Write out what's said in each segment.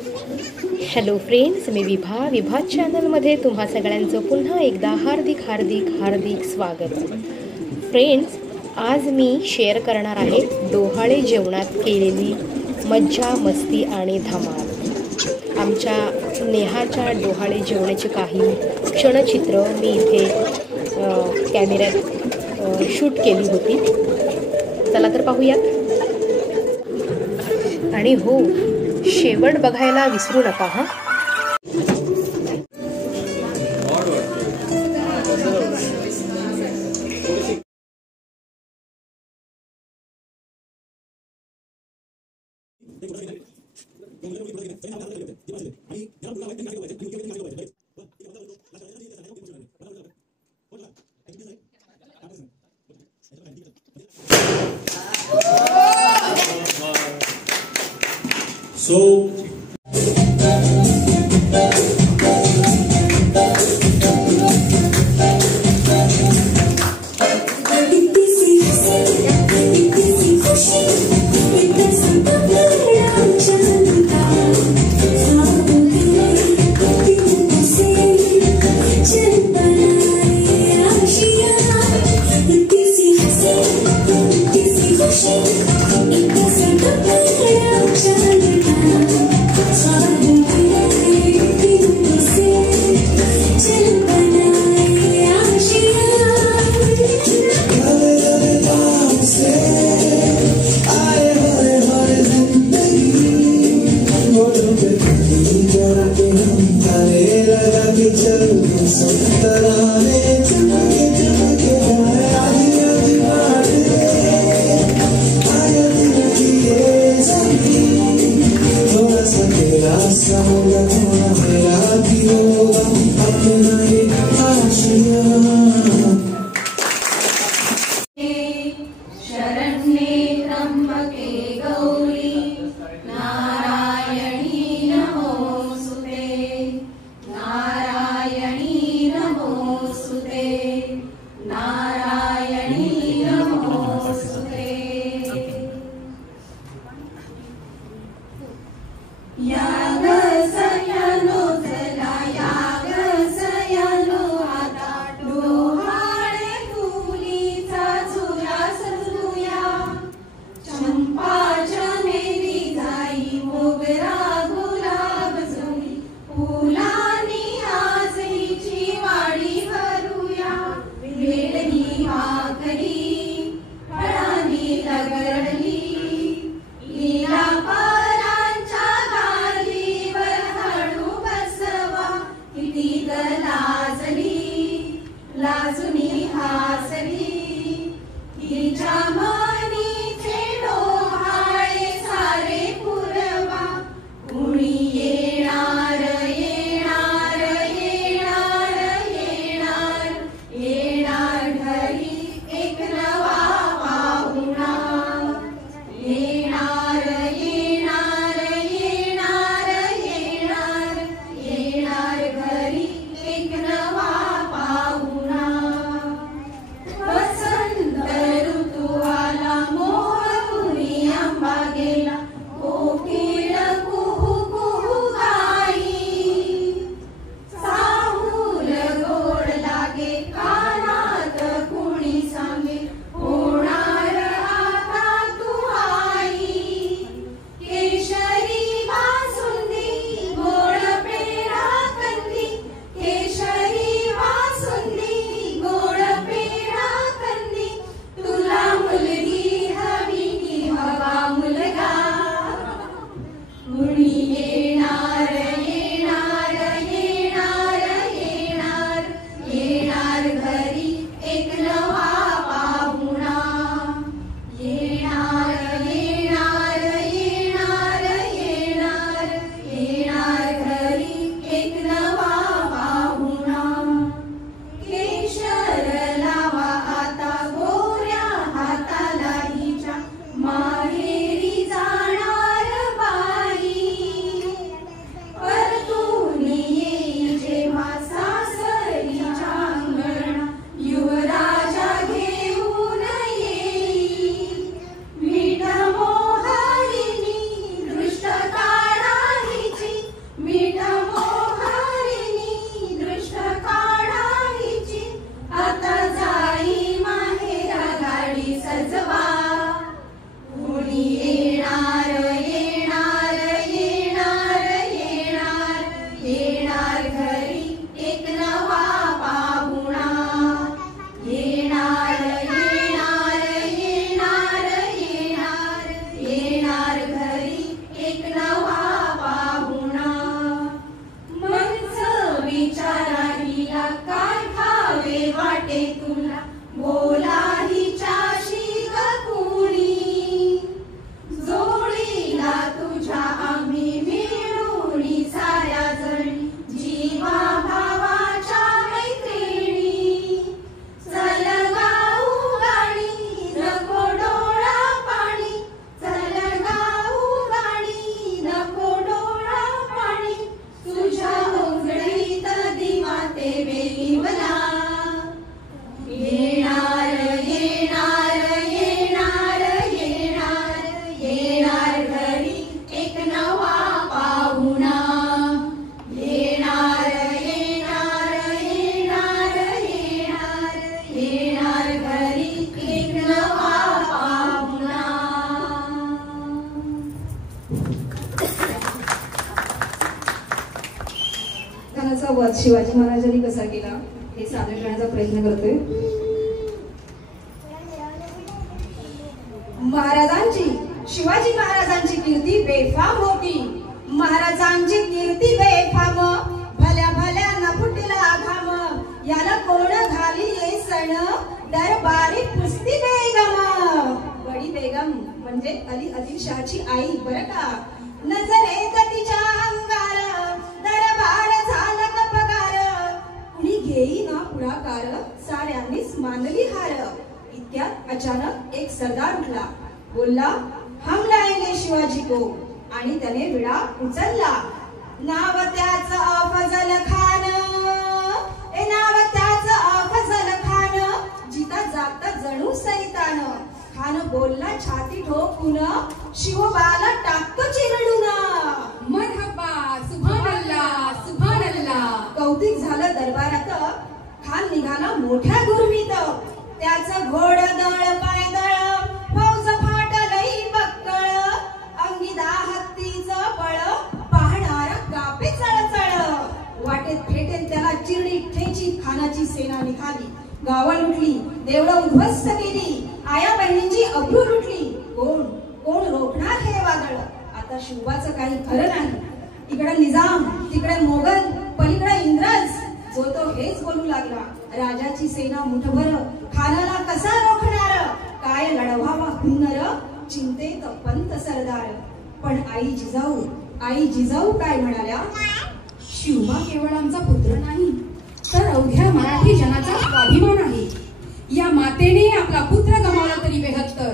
Hello friends, मी विभा चॅनलमध्ये तुम्हा सगळ्यांचं पुन्हा एकदा हार्दिक स्वागत. फ्रेंड्स, आज मी शेअर करणार आहे डोहाळे जेवणात केलेली मज्जा मस्ती आणि धमाल. आमच्या नेहाच्या डोहाळे जेवणाचे काही क्षणचित्र मी इथे कॅमेऱ्यात शूट केली होती. चला तर पाहूयात. आणि हो, शेवट बघायला विसरू नका हा. लीला परांच्या गाली रावणाचा वध शिवाजी महाराजांनी कसा केला हे सादर करण्याचा प्रयत्न करतोय. महाराजांची, शिवाजी महाराजांची कीर्ती बेफाम होती. महाराजांची कीर्ती बेफाम, भल्या भल्या न फुटला घाम. याला कोण घाली ये सण, दरबारी पुस्ती बेगम. बडी बेगम म्हणजे अली आदिलशहाची आई बरं का. नजरेत तिच्या अंगार, दरबार झाला कपगार. कुणी घेई ना पुढाकार, साऱ्यांनीच मानली हार. इतक्यात अचानक एक सरदार उठला, बोलला हम लाएंगे शिवाजी को. आणि त्याने विडा उचलला. नाव त्याचं अफजल खान, ए नाव त्याचं अफजल खान. जिता जागता जणू सैतान. खान बोलला छाती ठोकून, शिवबाला टाकतो चिरडून. मरहबा, सुभानअल्लाह, सुभानअल्लाह. कौतिक झालं दरबारात. खान निघाला मोठ्या गुरमीत. त्याचं घोडदळ पायदळ, फौज फाटलई बक्कळ. अंगी हत्तीचं बळ, पाहणारा कापे चळचळ. वाटेत भेटेल त्याला चिरडी ठेचीत खानाची सेना निघाली. गावा लुटली, देवळं उद्ध्वस्त केली. आया बहिणींची अब्रू लुटली. कोण कोण रोखणार हे वादळ. आता शिवबाचं काही खरं नाही. इकडे निजाम, तिकडे मोगल, पलीकडे इंग्रज. जो तो हेच बोलू लागला, राजाची सेना मुठभर, खानाला कसा रोखणार. काय लढवावा हुन्नर, चिंतेत पंत सरदार. पण आई जिजाऊ काय म्हणाल्या. शिवबा केवळ आमचा पुत्र नाही, तर अवघ्या मराठी जनाचा स्वाभिमान आहे. या मातेने आपला पुत्र गमावला तरी बेहत्तर,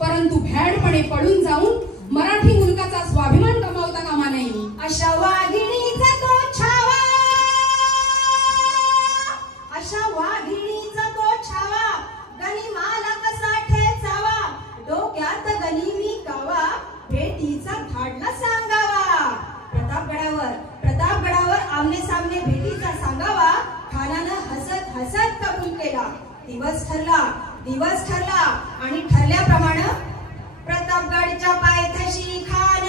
परंतु भ्याडपणे पळून जाऊन मराठी मुलकाचा स्वाभिमान गमावता कामा नये. अशा वाघिणीचा तो छावा, अशा वाघिणीचा तो छावा. गनिमाला कसा ठेचावा, डोक्यात गनिमी कावा. भेटीचा धाडला सांगावा. प्रतापगडावर आमने सामने भेटीचा सांगावा. खानानं हसत हसत कबूल केला. दिवस ठरला आणि ठरल्याप्रमाणे प्रतापगडच्या पायथ्याशी खान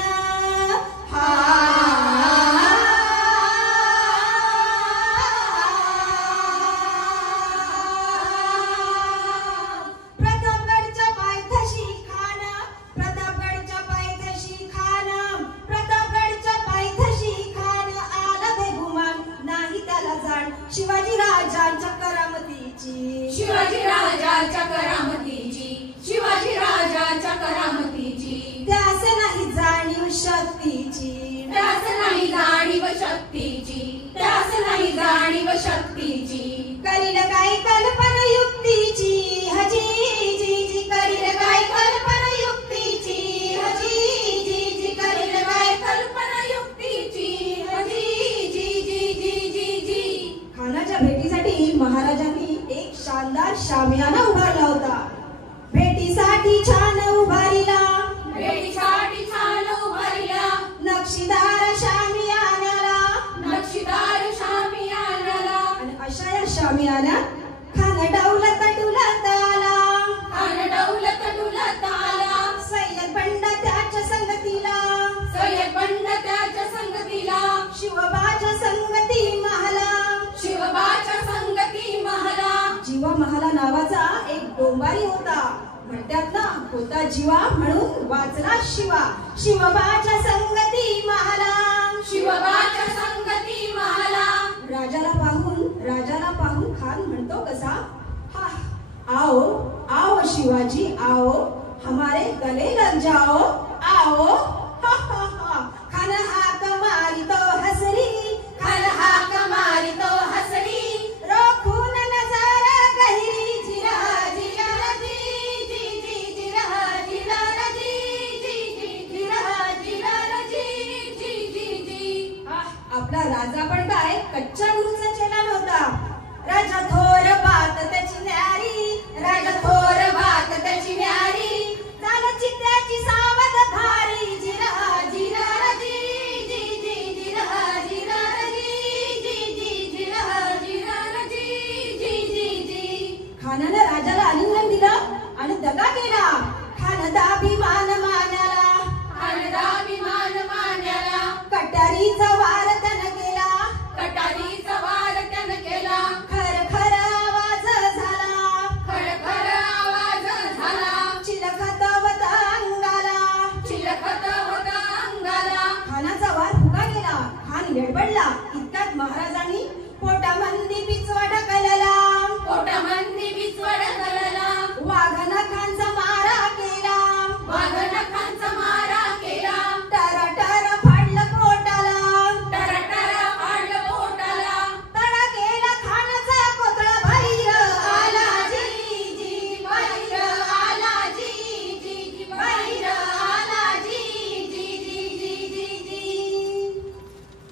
शिवाजी राजांच्या करामतीची, शिवाजी राजाच्या करामतीची, शिवाजी राजाच्या करामतीची. त्यास नाही जाणीव शक्तीची, त्यास नाही जाणीव शक्तीची, त्यास नाही जाणीव शक्तीची. करील काय कल्पना युक्तीची, हजी जी जी करील काय कल्पना युक्तीची, हजी जी जी करील काय कल्पना युक्तीची, हजी जी जी जी जी जी. खानाच्या भेटीसाठी महाराजांनी एक शानदार शामियाना उभारला होता. भेटीसाठी छान उभारिला, भेटीसाठी छान उभारिला. नक्षीदार शामियानाला, नक्षीदार शामियानाला. आणि अशा या शामियानात खान डौलत डुलत आला, खान डौलत डुलत आला. सय्यद बंड त्याच्या संगतीला, सय्यद बंड त्याच्या संगतीला. शिवबाच्या संगती महला, शिवबाच्या संगती महला. जीवा महाला नावाचा एक डोंबारी होता. म्हणतात ना, होता जीवा म्हणून वाचला शिवा. शिवबाच्या संगती महला, शिवबाच्या संगती महला. राजाला पाहून खान म्हणतो कसा, हा आओ आओ शिवाजी आओ, हमारे गले लग जाओ आओ. हा हा हा. खान हाक मारी तो हसरी, खान हाक मारी तो हसरी. रोखून नजारा गहिरी, जिरा जिरा जी जी जी जिरा जिरा जी जी जी जिरा जिरा जी जी जी जी. आपला राजा पण काय कच्च्या गुरुचा चेला नव्हता. राजा थोर बात त्याची न्यारी, राजा थोर बात त्याची न्यारी. झालं चित्त्याची सावध धारी, जिरा जिरा जी जी जी जिरा जिरा जी जी जी जिरा जिरा जी जी जी जी. खानानं राजाला आलिंगन दिलं आणि दगा केला. खान दाभिमान मानाला, खान दाभिमान मान्याला. कटारीचा वार त्यानं केला, कटारी पाहून धडपडला. इतक्यात महाराजांनी पोटामंदी पिचवा ढकलला. पोटामंदी पिचवा ढकलला. वाघनखांचा मारा केला. वाघनखांचा मारा केला. टर फाडलं पोटाला. टर फाडलं पोटाला. तडा केला खानाचा कोतळा बाहेर आला. जी जी बाहेर आला. जी जी बाहेर आला. जी जी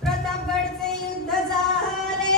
प्रतापगडचे युद्ध झाले.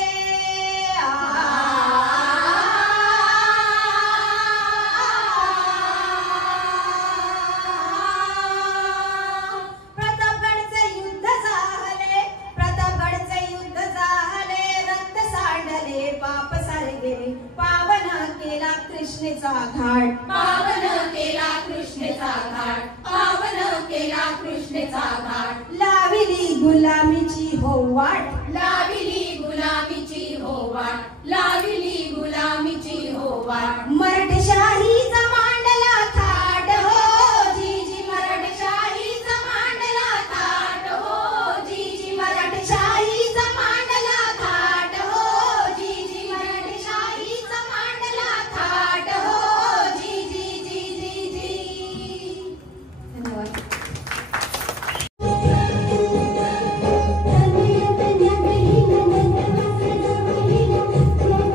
प्रतापगडचे युद्ध झाले. प्रतापगडचे युद्ध झाले. रक्त सांडले. पाप सारे गेले. पावन केला कृष्णेचा घाट. पावन केला कृष्णेचा घाट. पावन केला कृष्णेचा घाट. लाविली गुलामीची हो वाट. लाविली गुलामीची हो वाट. लाविली गुलामीची हो वाट. मराठेशाहीचा मांडला थाट हो. जी जी मराठेशाहीचा मांडला थाट हो. जी जी मराठेशाहीचा मांडला थाट हो. जी जी मराठेशाहीचा मांडला थाट हो. जी जी धन्यवाद. Thank you.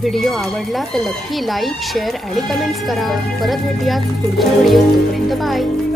व्हिडिओ आवडला तर नक्की लाईक शेअर आणि कमेंट्स करा. परत भेटूयात पुढच्या व्हिडिओत. तोपर्यंत बाय.